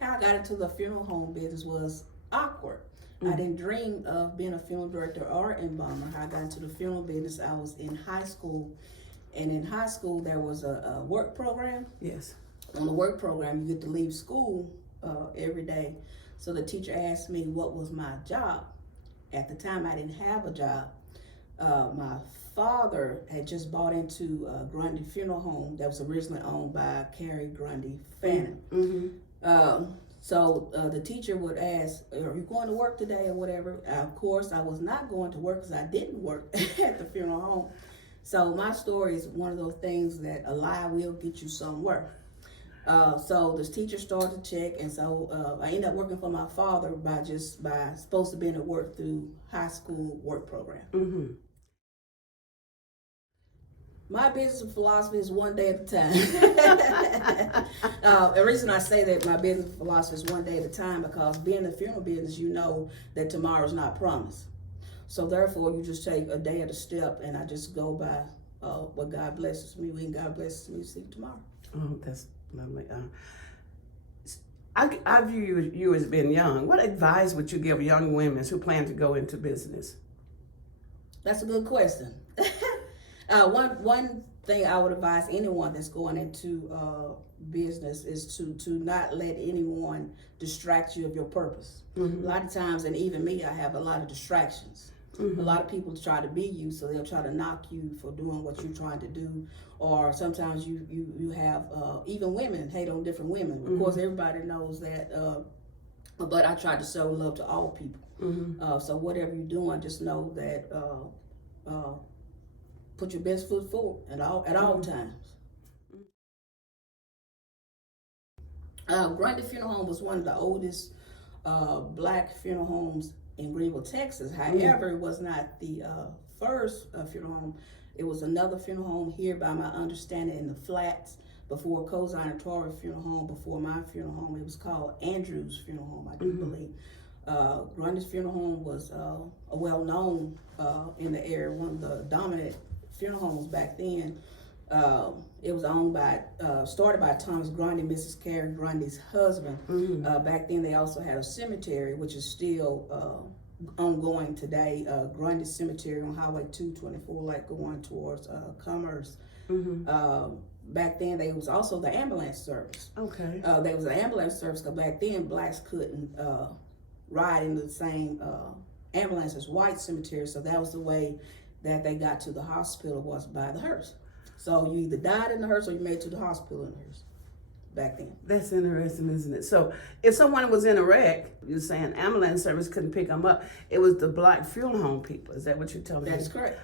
how I got into the funeral home business was awkward. I didn't dream of being a funeral director or embalmer. How I got into the funeral business, I was in high school. And in high school, there was a work program. Yes. On the work program, you get to leave school every day. So the teacher asked me what was my job. At the time, I didn't have a job. My father had just bought into a Grundy Funeral Home that was originally owned by Carrie Grundy Fannin. So the teacher would ask, are you going to work today or whatever? Of course, I was not going to work because I didn't work at the funeral home. So my story is one of those things that a lie will get you somewhere. So this teacher started to check, and so I ended up working for my father by supposed to be at work through high school work program. My business philosophy is one day at a time. The reason I say that my business philosophy is one day at a time because being in the funeral business, you know that tomorrow's not promised. So therefore, you just take a day at a step, and I just go by what God blesses me with, and God blesses me to see tomorrow. Oh, that's lovely. I view you as being young. What advice would you give young women who plan to go into business? That's a good question. One thing I would advise anyone that's going into business is to not let anyone distract you of your purpose. A lot of times, and even me, I have a lot of distractions. A lot of people try to be you, so they'll try to knock you for doing what you're trying to do. Or sometimes you have, even women hate on different women. Of course, everybody knows that, but I try to show love to all people. So whatever you're doing, just know that put your best foot forward at all times. Grundy Funeral Home was one of the oldest black funeral homes in Greenville, Texas. However, it was not the first funeral home. It was another funeral home here, by my understanding, in the Flats before Cozine and Torrey Funeral Home, before my funeral home. It was called Andrews Funeral Home, I do believe. Grundy's Funeral Home was well-known in the area, one of the dominant funeral homes back then. It was owned by, started by Thomas Grundy, Mrs. Carrie Grundy's husband. Back then they also had a cemetery, which is still ongoing today, Grundy Cemetery on Highway 224, like going towards Commerce. Back then there was also the ambulance service. Okay. There was an ambulance service because back then blacks couldn't ride in the same ambulance as white cemeteries, so that was the way that they got to the hospital, was by the hearse. So you either died in the hearse or you made it to the hospital in the hearse back then. That's interesting, isn't it? So if someone was in a wreck, you're saying ambulance service couldn't pick them up, it was the black funeral home people. Is that what you're telling me? That's correct.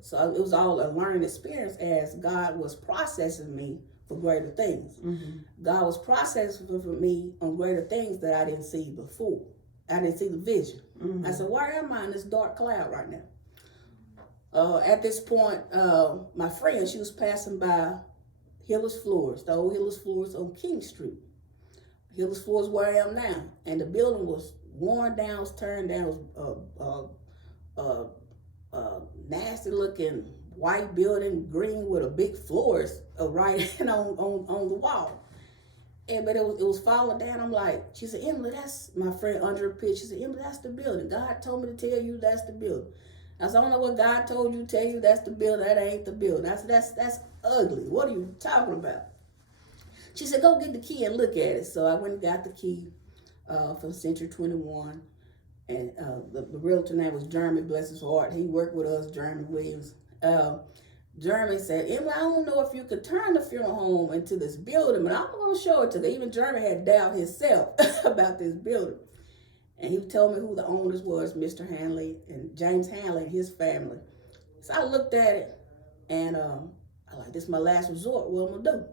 So it was all a learning experience as God was processing me for greater things. God was processing for me on greater things that I didn't see before. I didn't see the vision. I said, why am I in this dark cloud right now? At this point, my friend, she was passing by Hilliards Florist, the old Hilliards Florist on King Street. Hilliards Florist where I am now. And the building was worn down, was turned down, was nasty looking white building, green with a big florist writing on the wall. But it was falling down. I'm like, she said, Emily, that's my friend under the pitch. She said, Emily, that's the building. God told me to tell you that's the building. I said, I don't know what God told you to tell you that's the building. That ain't the building. I said, that's ugly. What are you talking about? She said, go get the key and look at it. So I went and got the key from Century 21. And the realtor name was Jeremy, bless his heart. He worked with us, Jeremy Williams. Jeremy said, Emily, I don't know if you could turn the funeral home into this building, but I'm going to show it to them. Even Jeremy had doubt himself about this building. And he told me who the owners was, Mr. Hanley and James Hanley and his family. So I looked at it, and I like, this is my last resort. What am I going to do?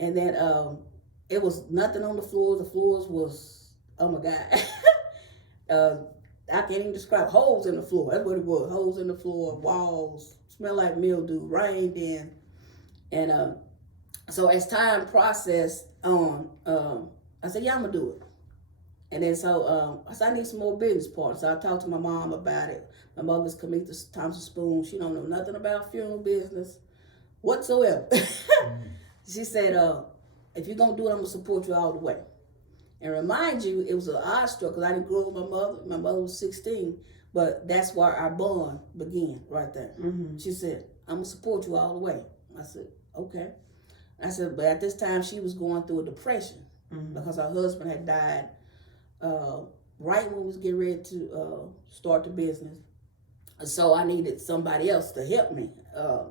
And then it was nothing on the floors. The floors was, oh my God. I can't even describe, holes in the floor. That's what it was, holes in the floor, walls, smell like mildew, rained in. And so as time processed on, I said, yeah, I'm gonna do it. And then so I said, I need some more business partners. So I talked to my mom about it. My mother's Kamita Thompson Spoon. She don't know nothing about funeral business whatsoever. She said, if you're going to do it, I'm going to support you all the way. And remind you, it was an odd story because I didn't grow up with my mother. My mother was 16, but that's where our bond began right there. Mm-hmm. She said, I'm going to support you all the way. I said, okay. I said, but at this time, she was going through a depression because her husband had died right when we was getting ready to start the business. So I needed somebody else to help me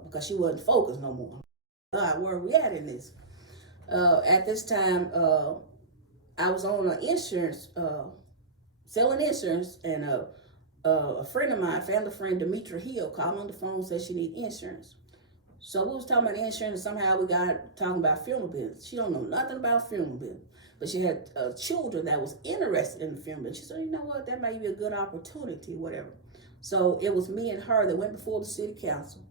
because she wasn't focused no more. God, where are we at in this? At this time, I was on an insurance, selling insurance, and a friend of mine, family friend, Demetra Hill, called me on the phone and said she needed insurance. So we was talking about insurance, and somehow we got talking about funeral business. She don't know nothing about funeral business, but she had children that was interested in the funeral business. She said, you know what, that may be a good opportunity, whatever. So it was me and her that went before the city council.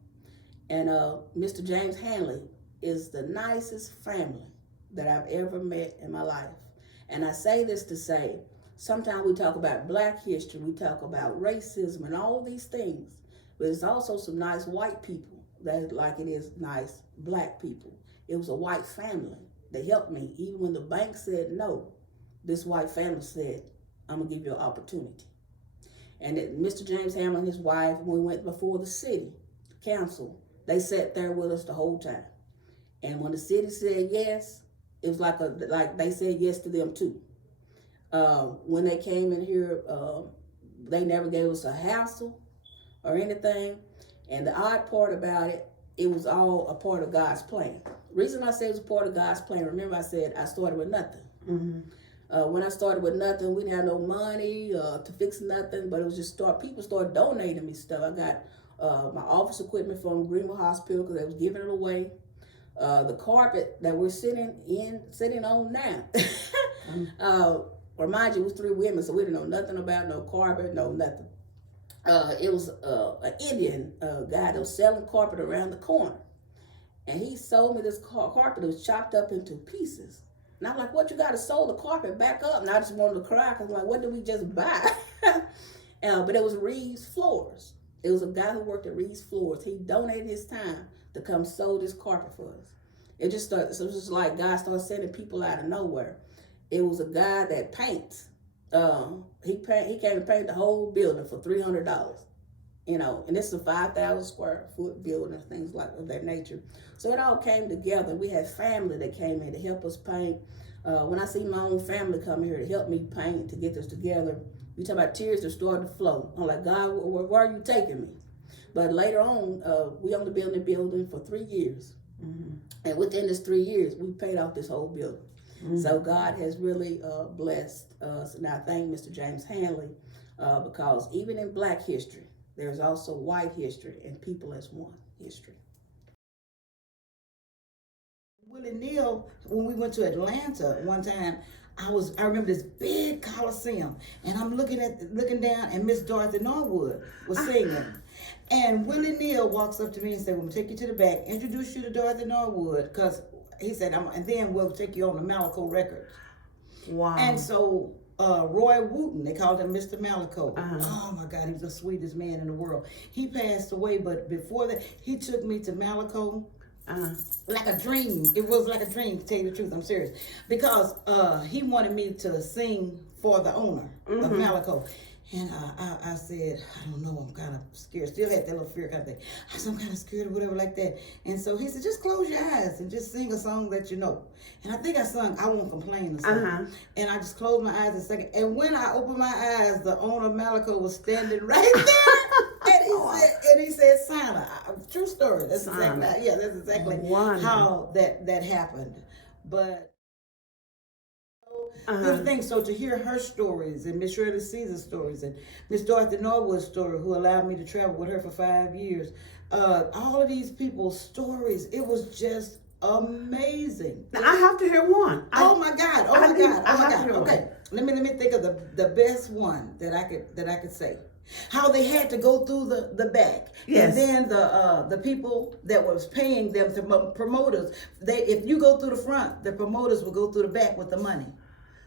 And Mr. James Hanley is the nicest family that I've ever met in my life. And I say this to say, sometimes we talk about Black history, we talk about racism and all these things, but it's also some nice white people that like it is nice Black people. It was a white family that helped me. Even when the bank said no, this white family said, I'm gonna give you an opportunity. And Mr. James Hamlin and his wife, when we went before the city council, they sat there with us the whole time. And when the city said yes, it was like they said yes to them too. When they came in here, they never gave us a hassle or anything. And the odd part about it, it was all a part of God's plan. Reason I say it was a part of God's plan, remember I said I started with nothing. Mm-hmm. When I started with nothing, we didn't have no money to fix nothing, but it was just people started donating me stuff. I got my office equipment from Greenville Hospital because they was giving it away. The carpet that we're sitting on now. Remind you, it was 3 women, so we didn't know nothing about no carpet, no nothing. It was an Indian guy that was selling carpet around the corner. And he sold me this carpet that was chopped up into pieces. And I'm like, what, you got to sew the carpet back up? And I just wanted to cry because I'm like, what did we just buy? But it was Reeves Floors. It was a guy who worked at Reeves Floors. He donated his time to come sew this carpet for us. It was just like God started sending people out of nowhere. It was a guy that paints. He came and painted the whole building for $300. And this is a 5,000 square foot building, things like of that nature. So it all came together. We had family that came in to help us paint. When I see my own family come here to help me paint, to get this together, you talk about tears that started to flow. I'm like, God, where are you taking me? But later on, we only built the building for 3 years. Mm-hmm. And within this 3 years, we paid off this whole building. Mm-hmm. So God has really blessed us. And I thank Mr. James Hanley because even in Black history, there's also white history and people as one history. Willie Neal, when we went to Atlanta one time, I remember this big Coliseum, and I'm looking down, and Miss Dorothy Norwood was singing. And Willie Neal walks up to me and said, we'll take you to the back, introduce you to Dorothy Norwood, because he said, and then we'll take you on the Malaco records. Wow. And so Roy Wooten, they called him Mr. Malaco. Oh my God, he was the sweetest man in the world. He passed away, but before that, he took me to Malaco. Like a dream. It was like a dream, to tell you the truth. I'm serious. Because he wanted me to sing for the owner of Malaco. And I said, I don't know, I'm kind of scared. Still had that little fear kind of thing. I said, I'm kind of scared or whatever like that. And so he said, just close your eyes and just sing a song that you know. And I think I sung I Won't Complain or something. And I just closed my eyes a second. And when I opened my eyes, the owner of Malaco was standing right there. And he said, Santa. True story. That's exactly how that happened. But the thing, so to hear her stories and Miss Shirley Caesar's stories and Miss Dorothy Norwood's story, who allowed me to travel with her for 5 years, all of these people's stories, it was just amazing. Now I have to hear one. Oh my God! Okay, let me think of the best one that I could say. How they had to go through the back, and then the people that was paying them, the promoters, if you go through the front, the promoters would go through the back with the money.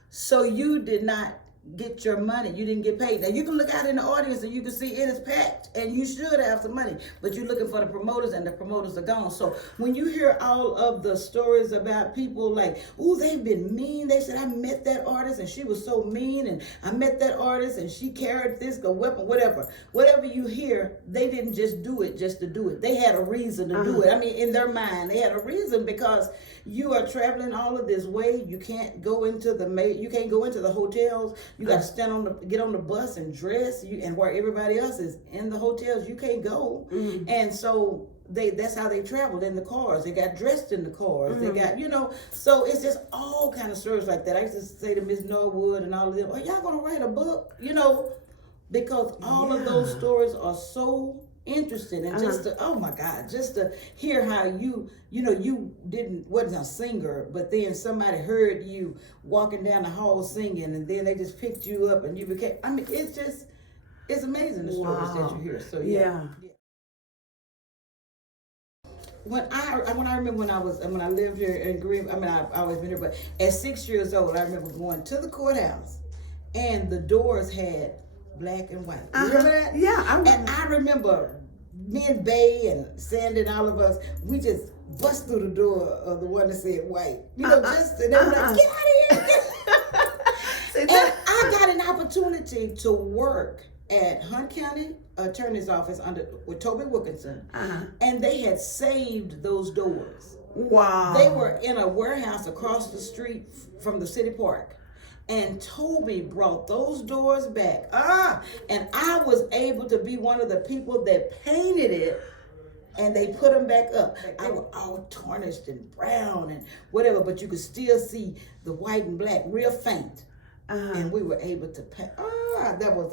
So you did not get your money. You didn't get paid. Now you can look out in the audience and you can see it is packed and you should have some money, but you're looking for the promoters and the promoters are gone. So when you hear all of the stories about people like, oh, they've been mean. They said, I met that artist and she was so mean, and I met that artist and she carried this weapon, whatever. Whatever you hear, they didn't just do it just to do it. They had a reason to do it. I mean, in their mind, they had a reason, because you are traveling all of this way. You can't go into the hotels. You got to get on the bus and dress. And where everybody else is in the hotels, you can't go. And so that's how they traveled, in the cars. They got dressed in the cars. They got, so it's just all kind of stories like that. I used to say to Miss Norwood and all of them, are y'all gonna write a book? Because all of those stories are so interesting, and just to, oh my God, just to hear how you wasn't a singer, but then somebody heard you walking down the hall singing, and then they just picked you up and you became, I mean, it's amazing, the stories that you hear. So yeah. When I remember when I lived here in Greenville, I mean, I've always been here, but at 6 years old, I remember going to the courthouse and the doors had black and white. You remember that? Yeah. I remember me and Bay and Sandy and all of us, we just bust through the door of the one that said white. And they were like, get out of here. And I got an opportunity to work at Hunt County Attorney's Office with Toby Wilkinson, and they had saved those doors. Wow. They were in a warehouse across the street from the city park. And Toby brought those doors back. And I was able to be one of the people that painted it, and they put them back up. I was all tarnished and brown and whatever, but you could still see the white and black real faint. And we were able to paint. That was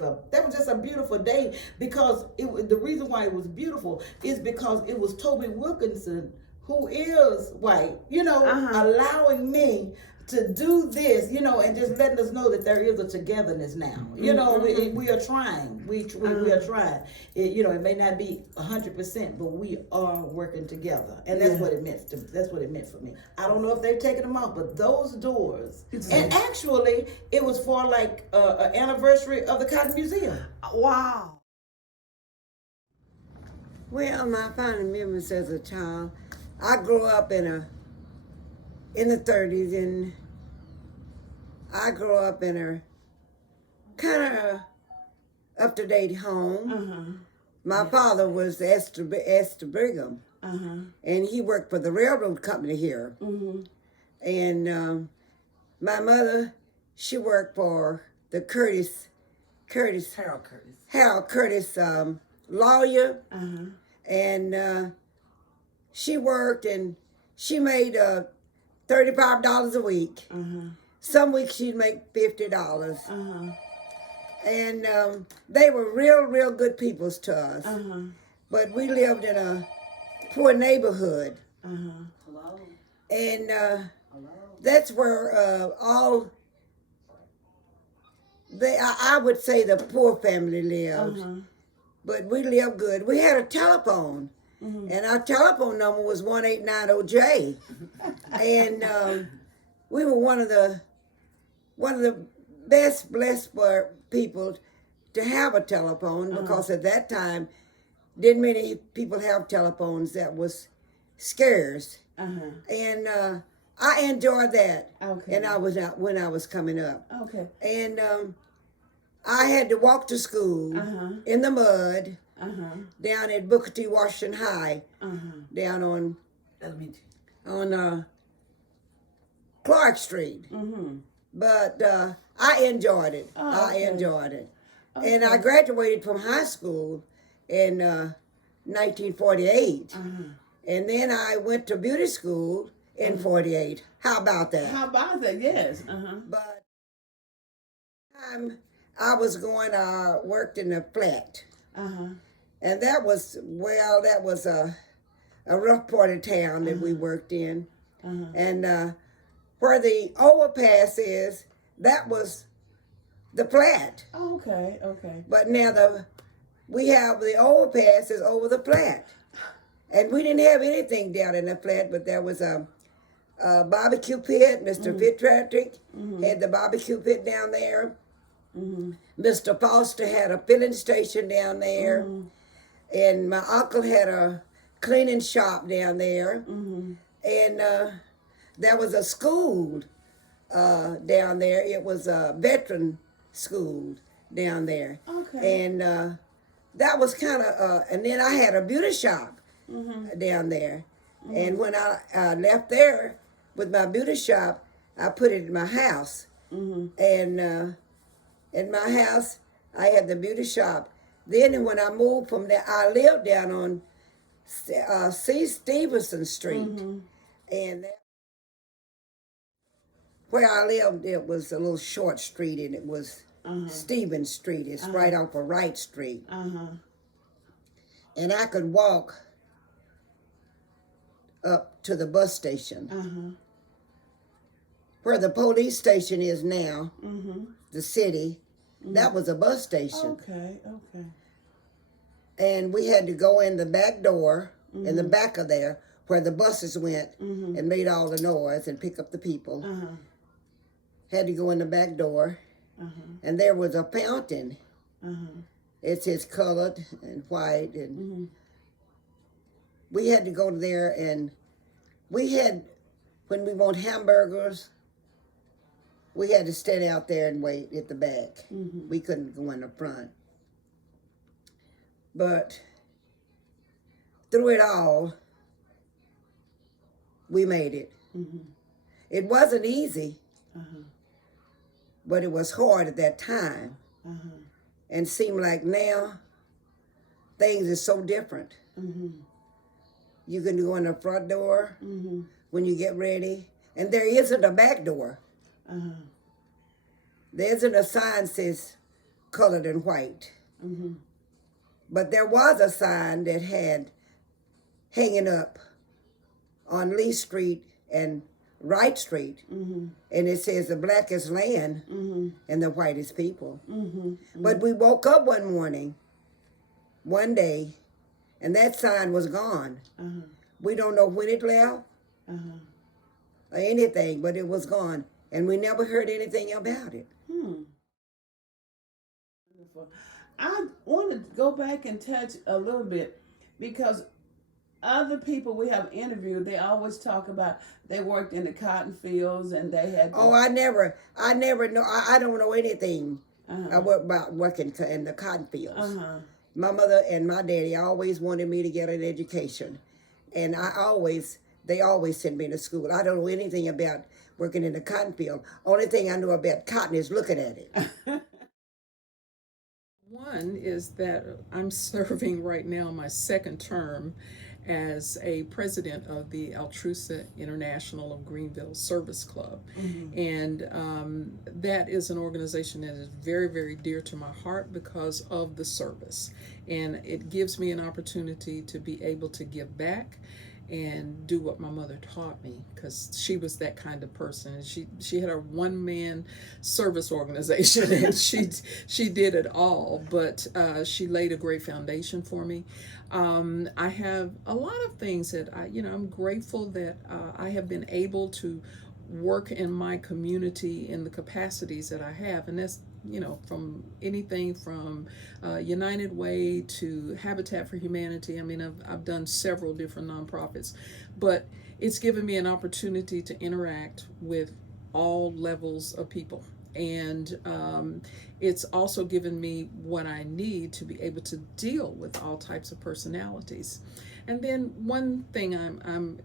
just a beautiful day, because the reason why it was beautiful is because it was Toby Wilkinson, who is white, allowing me to do this, and just letting us know that there is a togetherness now. We are trying. We are trying. It may not be 100%, but we are working together, and that's what it meant. That's what it meant for me. I don't know if they've taken them off, but those doors. And actually, it was for like an anniversary of the Cotton Museum. Wow. Well, my fond memories as a child, I grew up in the 30s, and I grew up in a kind of up-to-date home. My father was Esther Brigham, and he worked for the railroad company here. And my mother, she worked for the Harold Curtis lawyer, and she worked, and she made $35 a week. Some weeks she'd make $50. And they were real good peoples to us. But we lived in a poor neighborhood. And that's where I would say the poor family lived. But we lived good. We had a telephone. And our telephone number was 1890J. And we were one of the best blessed people to have a telephone, because at that time, didn't many people have telephones. That was scarce. And I enjoyed that. And I was out when I was coming up. And I had to walk to school in the mud. Down at Booker T. Washington High, down on Clark Street. But I enjoyed it. I enjoyed it. And I graduated from high school in 1948. And then I went to beauty school in 48. How about that? Yes. But I was worked in a flat. And that was a rough part of town that we worked in. And where the overpass is, that was the flat. Okay. But now we have the overpasses over the flat. And we didn't have anything down in the flat, but there was a barbecue pit. Mr. Fitzpatrick had the barbecue pit down there. Mr. Foster had a filling station down there. And my uncle had a cleaning shop down there. And there was a school down there. It was a veteran school down there. Okay. And that was kind of, and then I had a beauty shop down there. And when I left there with my beauty shop, I put it in my house. And in my house, I had the beauty shop. Then when I moved from there, I lived down on C. Stevenson Street. And where I lived, it was a little short street, and it was Stevens Street. It's right off of Wright Street. And I could walk up to the bus station. Where the police station is now, the city, that was a bus station. Okay. And we had to go in the back door, in the back of there, where the buses went and made all the noise and pick up the people. Had to go in the back door. And there was a fountain. It says colored and white. And we had to go there, and we had, when we want hamburgers, we had to stand out there and wait at the back. We couldn't go in the front. But through it all, we made it. It wasn't easy, but it was hard at that time. And seemed like now, things are so different. You can go in the front door when you get ready, and there isn't a back door. There isn't a sign that says colored and white. But there was a sign that had hanging up on Lee Street and Wright Street. And it says the blackest land and the whitest people. But we woke up one morning, one day, and that sign was gone. We don't know when it left or anything, but it was gone. And we never heard anything about it. Wonderful. I want to go back and touch a little bit, because other people we have interviewed, they always talk about they worked in the cotton fields and they had. I never know. I don't know anything about working in the cotton fields. My mother and my daddy always wanted me to get an education, and they always sent me to school. I don't know anything about working in the cotton field. Only thing I know about cotton is looking at it. One is that I'm serving right now my second term as a president of the Altrusa International of Greenville Service Club. And that is an organization that is very, very dear to my heart because of the service. And it gives me an opportunity to be able to give back and do what my mother taught me, because she was that kind of person. She had a one-man service organization, and she did it all, but she laid a great foundation for me. I have a lot of things that I'm grateful that I have been able to work in my community in the capacities that I have, and that's from anything from United Way to Habitat for Humanity. I mean, I've done several different nonprofits, but it's given me an opportunity to interact with all levels of people. And it's also given me what I need to be able to deal with all types of personalities. And then one thing I'm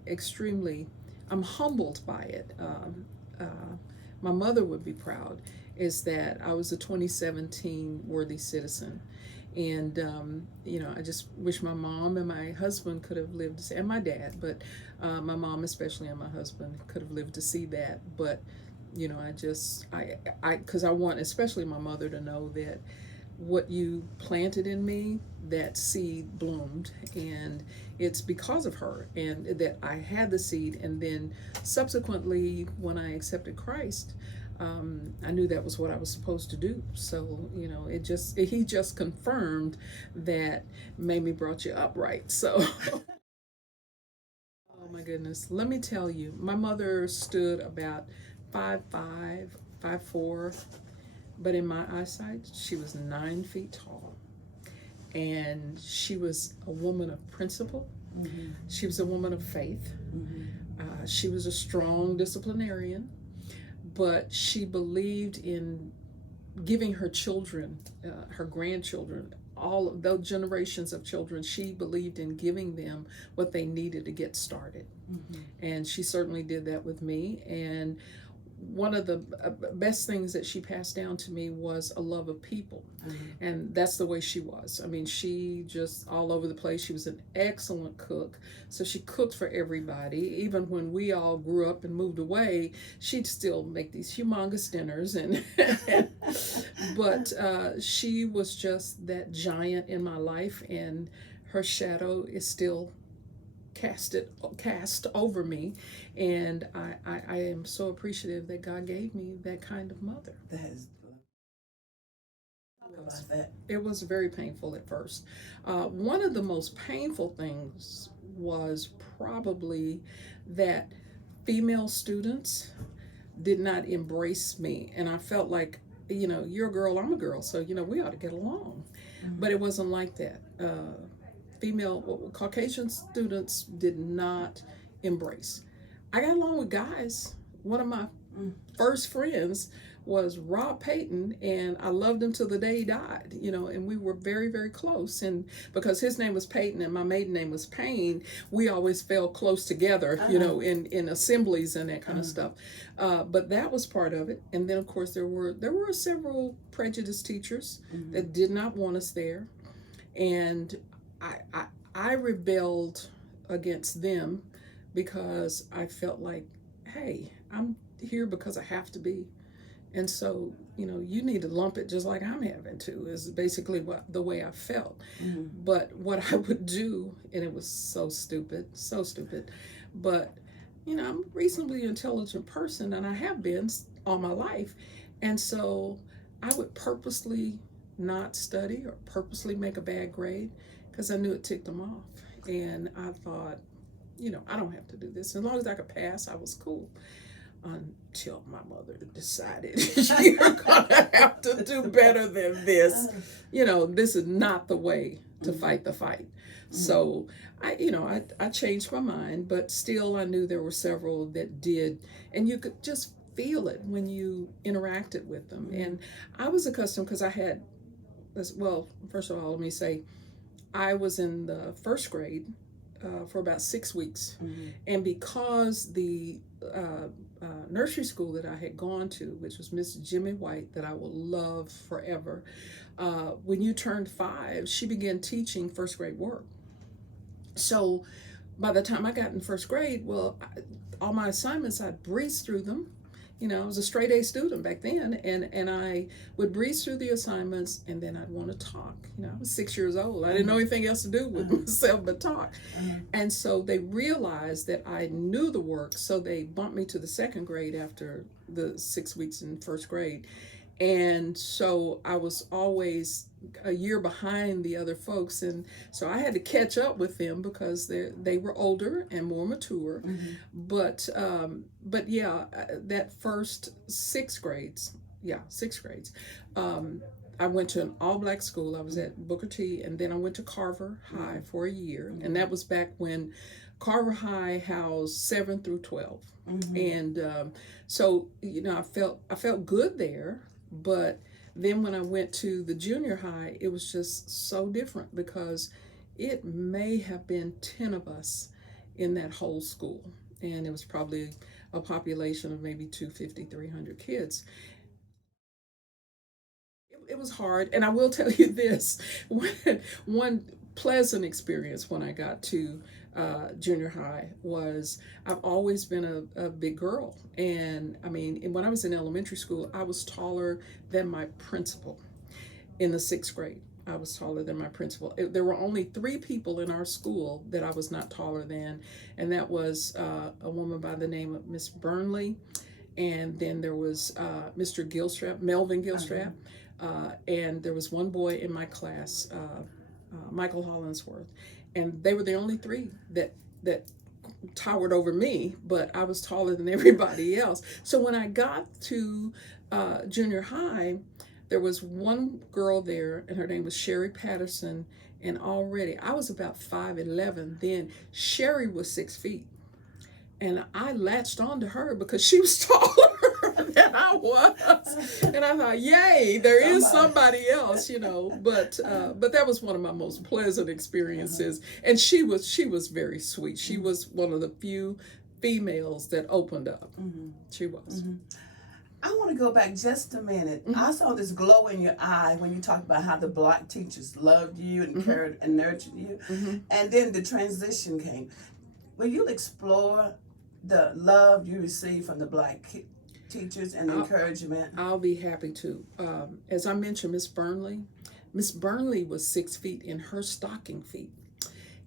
humbled by it. My mother would be proud, is that I was a 2017 worthy citizen. And, I just wish my mom and my husband could have lived to see, and my dad, but my mom especially and my husband could have lived to see that. But, because I want especially my mother to know that what you planted in me, that seed bloomed, and it's because of her, and that I had the seed. And then subsequently, when I accepted Christ, I knew that was what I was supposed to do. So, he just confirmed that Mamie brought you up right. So, oh my goodness. Let me tell you, my mother stood about 5'5", 5'4", but in my eyesight, she was 9 feet tall. And she was a woman of principle. She was a woman of faith. She was a strong disciplinarian, but she believed in giving her children, her grandchildren, all of those generations of children, she believed in giving them what they needed to get started. And she certainly did that with me. And one of the best things that she passed down to me was a love of people. And that's the way she was. I mean, she just all over the place. She was an excellent cook. So she cooked for everybody. Even when we all grew up and moved away, she'd still make these humongous dinners. But she was just that giant in my life, and her shadow is still cast over me, and I am so appreciative that God gave me that kind of mother. That is talk about that. It was very painful at first. One of the most painful things was probably that female students did not embrace me, and I felt like, you know, you're a girl, I'm a girl, so you know we ought to get along. But it wasn't like that. Female Caucasian students did not embrace. I got along with guys. One of my first friends was Rob Payton, and I loved him till the day he died, you know, and we were very, very close. And because his name was Payton and my maiden name was Payne, we always fell close together, you know, in assemblies and that kind of stuff. But that was part of it. And then of course there were several prejudice teachers that did not want us there. And I rebelled against them because I felt like, hey, I'm here because I have to be. And so, you know, you need to lump it just like I'm having to, is basically the way I felt. But what I would do, and it was so stupid, but, you know, I'm a reasonably intelligent person, and I have been all my life. And so I would purposely not study or purposely make a bad grade because I knew it ticked them off. And I thought, you know, I don't have to do this. As long as I could pass, I was cool. Until my mother decided you're gonna have to do better than this. You know, this is not the way to fight the fight. So I changed my mind, but still I knew there were several that did, and you could just feel it when you interacted with them. And I was accustomed because I had, well, first of all, let me say, I was in the first grade for about 6 weeks. And because the nursery school that I had gone to, which was Miss Jimmy White, that I will love forever, when you turned 5, she began teaching first grade work. So by the time I got in first grade, well, all my assignments, I breezed through them. You know, I was a straight A student back then, and I would breeze through the assignments, and then I'd want to talk. You know, I was 6 years old. I didn't know anything else to do with myself but talk. And so they realized that I knew the work, so they bumped me to the second grade after the 6 weeks in first grade. And so I was always a year behind the other folks, and so I had to catch up with them because they were older and more mature. But yeah, that first 6 grades, I went to an all-black school. I was at Booker T, and then I went to Carver High for a year, and that was back when Carver High housed 7 through 12. And so, you know, I felt good there. But then when I went to the junior high, it was just so different because it may have been 10 of us in that whole school. And it was probably a population of maybe 250, 300 kids. It was hard. And I will tell you this, one pleasant experience when I got to junior high was I've always been a big girl. And I mean, when I was in elementary school, I was taller than my principal. In the 6th grade, I was taller than my principal. There were only 3 people in our school that I was not taller than, and that was a woman by the name of Miss Burnley, and then there was Mr. Gilstrap, Melvin Gilstrap, and there was one boy in my class, Michael Hollinsworth. And they were the only 3 that towered over me, but I was taller than everybody else. So when I got to junior high, There was one girl there, and her name was Sherry Patterson, and already I was about 5'11". Then Sherry was 6 feet, and I latched on to her because she was taller than I was, and I thought, "Yay, there is somebody else," you know. But that was one of my most pleasant experiences, and she was very sweet. She was one of the few females that opened up. She was. I want to go back just a minute. I saw this glow in your eye when you talked about how the Black teachers loved you and cared and nurtured you. And then the transition came. Will you explore the love you received from the Black teachers and encouragement? I'll be happy to. As I mentioned, Miss Burnley was 6 feet in her stocking feet.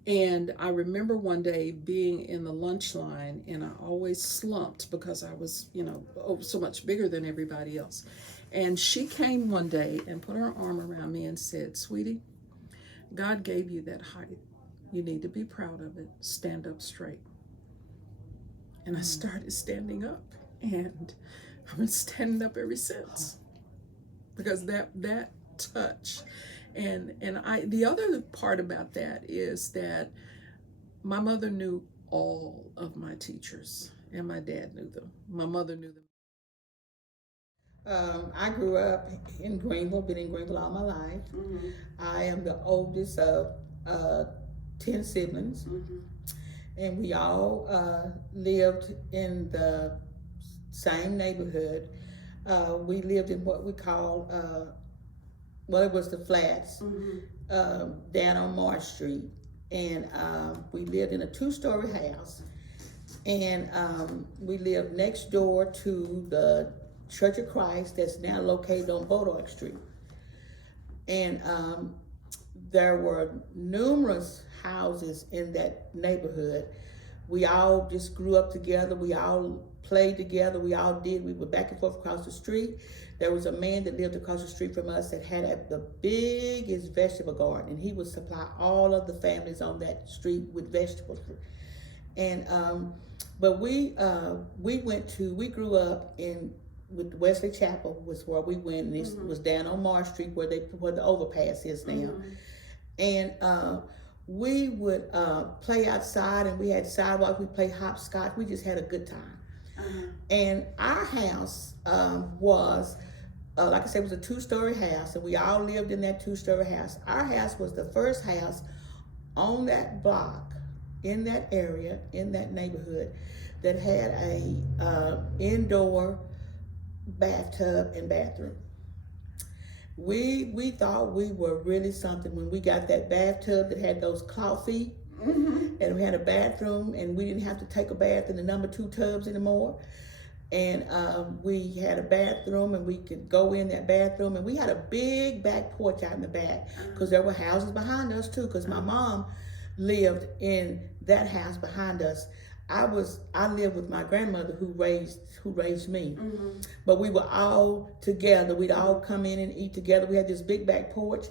And I remember one day being in the lunch line, and I always slumped because I was, you know, so much bigger than everybody else. And she came one day and put her arm around me and said, "Sweetie, God gave you that height. You need to be proud of it. Stand up straight." And I started standing up, and I've been standing up ever since, because that touch. And the other part about that is that my mother knew all of my teachers, and my dad knew them. My mother knew them. I grew up in Greenville, been in Greenville all my life. I am the oldest of 10 siblings, and we all lived in the same neighborhood. We lived in what we call it was the flats, down on Marsh Street, and we lived in a 2-story house, and we lived next door to the Church of Christ that's now located on Bodog Street, and there were numerous houses in that neighborhood. We all just grew up together. We all played together. We were back and forth across the street. There was a man that lived across the street from us that had the biggest vegetable garden, and he would supply all of the families on that street with vegetables. And but we grew up with Wesley Chapel was where we went, and it was down on Marsh Street where the overpass is now. And we would play outside, and we had sidewalks. We played hopscotch. We just had a good time. And our house was, like I said, it was a 2-story house, and we all lived in that 2-story house. Our house was the first house on that block, in that area, in that neighborhood, that had a indoor bathtub and bathroom. We thought we were really something when we got that bathtub that had those claw feet. And we had a bathroom, and we didn't have to take a bath in the number 2 tubs anymore. And we had a bathroom, and we could go in that bathroom, and we had a big back porch out in the back, because there were houses behind us too, because my mom lived in that house behind us. I lived with my grandmother who raised me. But we were all together. We'd all come in and eat together. We had this big back porch,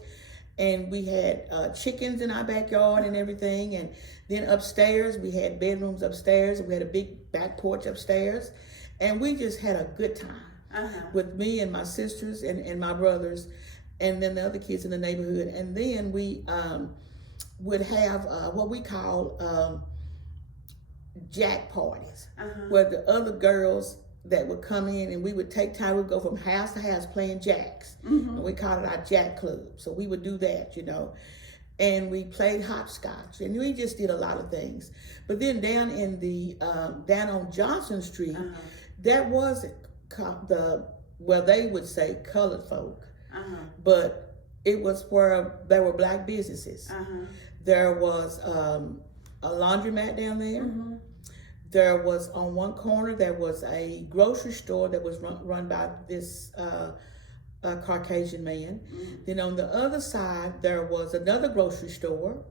and we had chickens in our backyard and everything. And then upstairs, we had bedrooms upstairs, and we had a big back porch upstairs. And we just had a good time with me and my sisters and my brothers, and then the other kids in the neighborhood. And then we would have what we call jack parties, where the other girls that would come in, and we would take time, we'd go from house to house playing jacks, and we called it our jack club. So we would do that, you know, and we played hopscotch, and we just did a lot of things. But then down in the down on Johnson Street, that wasn't where they would say colored folk, but it was where there were Black businesses. There was a laundromat down there. There was, on one corner, there was a grocery store that was run by this Caucasian man. Then on the other side, there was another grocery store.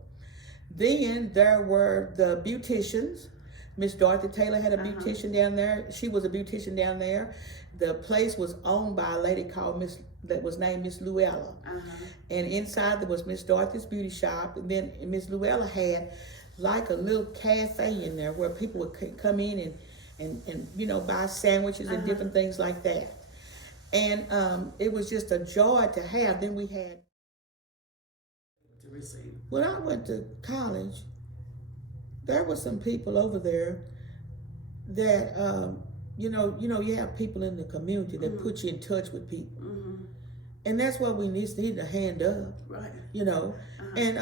Then there were the beauticians. Miss Dorothy Taylor had a beautician down there. She was a beautician down there. The place was owned by a lady called that was named Miss Luella. And inside there was Miss Dorothy's beauty shop. And then Miss Luella had like a little cafe in there where people would come in and you know, buy sandwiches and different things like that. And it was just a joy to have. Then we had, To receive. when I went to college, there were some people over there that, you have people in the community that put you in touch with people. And that's what we need a hand up, Right. And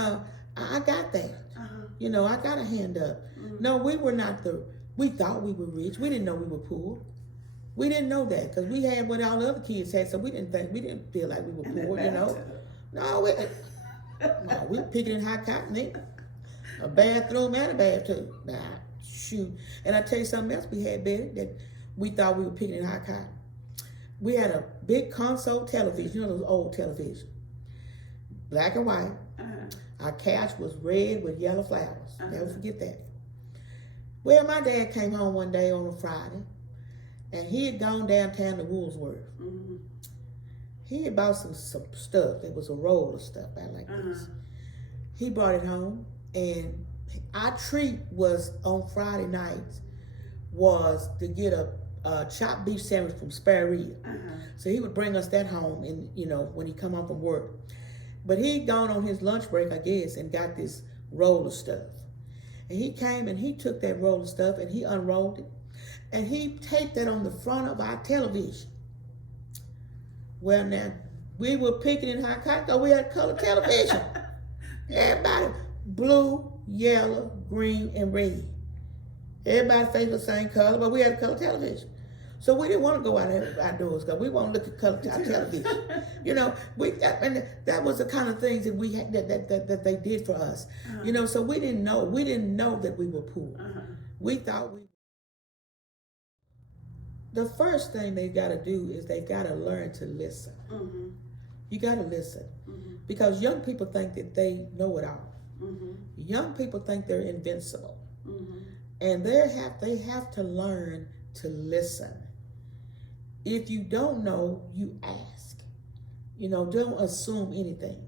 I got that. I got a hand up. No, we were not we thought we were rich. We didn't know we were poor. We didn't know that because we had what all the other kids had, so we didn't feel like we were poor, No, we were picking in hot cotton, a bathroom and a bathtub. Nah, shoot. And I tell you something else we had, Betty, that we thought we were picking in hot cotton. We had a big console television, those old televisions, black and white. Our couch was red with yellow flowers. Never forget that. Well, my dad came home one day on a Friday, and he had gone downtown to Woolsworth. He had bought some stuff. There was a roll of stuff out like this. He brought it home, and our treat was on Friday nights was to get a chopped beef sandwich from Spare Rib. So he would bring us that home, and when he come home from work. But he'd gone on his lunch break, I guess, and got this roll of stuff. And he came and he took that roll of stuff and he unrolled it, and he taped that on the front of our television. Well, now, we were picking in hot cotton because we had color television. Everybody, blue, yellow, green, and red. Everybody's face was the same color, but we had color television. So we didn't want to go outdoors because we want to look at color television. And that was the kind of things that we had that they did for us. So we didn't know that we were poor. We thought the first thing they got to do is they got to learn to listen. You got to listen because young people think that they know it all. Young people think they're invincible, and they have to learn to listen. If you don't know, you ask. Don't assume anything.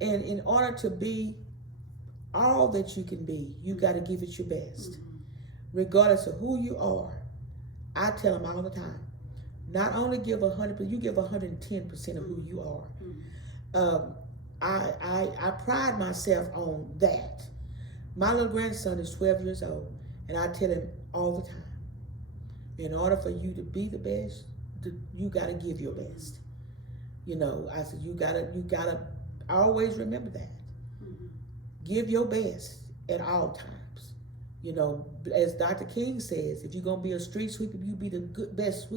And in order to be all that you can be, you got to give it your best. Regardless of who you are. I tell them all the time, not only give 100%, you give 110% of who you are. I pride myself on that. My little grandson is 12 years old, and I tell him all the time, in order for you to be the best, you got to give your best. I said, you gotta always remember that. Give your best at all times. As Dr. King says, if you're going to be a street sweeper, you be the best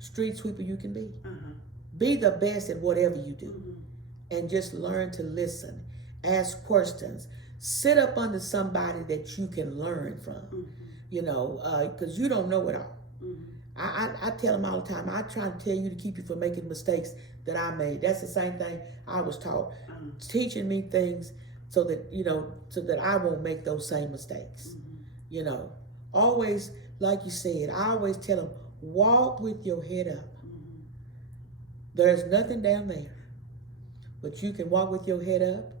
street sweeper you can be. Be the best at whatever you do. And just learn to listen. Ask questions. Sit up under somebody that you can learn from. Because you don't know it all. I tell them all the time, I try to tell you to keep you from making mistakes that I made. That's the same thing I was taught. Teaching me things so that I won't make those same mistakes. Always, like you said, I always tell them, walk with your head up. There's nothing down there, but you can walk with your head up,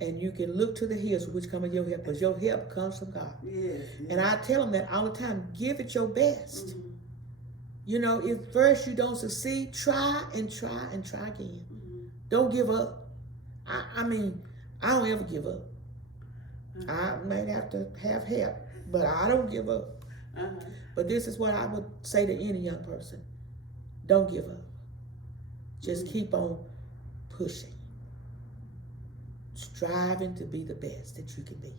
and you can look to the hills which come with your help, because your help comes from God. Yes. And I tell them that all the time, give it your best. If first you don't succeed, try and try and try again. Don't give up. I don't ever give up. I might have to have help, but I don't give up. But this is what I would say to any young person. Don't give up. Just keep on pushing. Striving to be the best that you can be.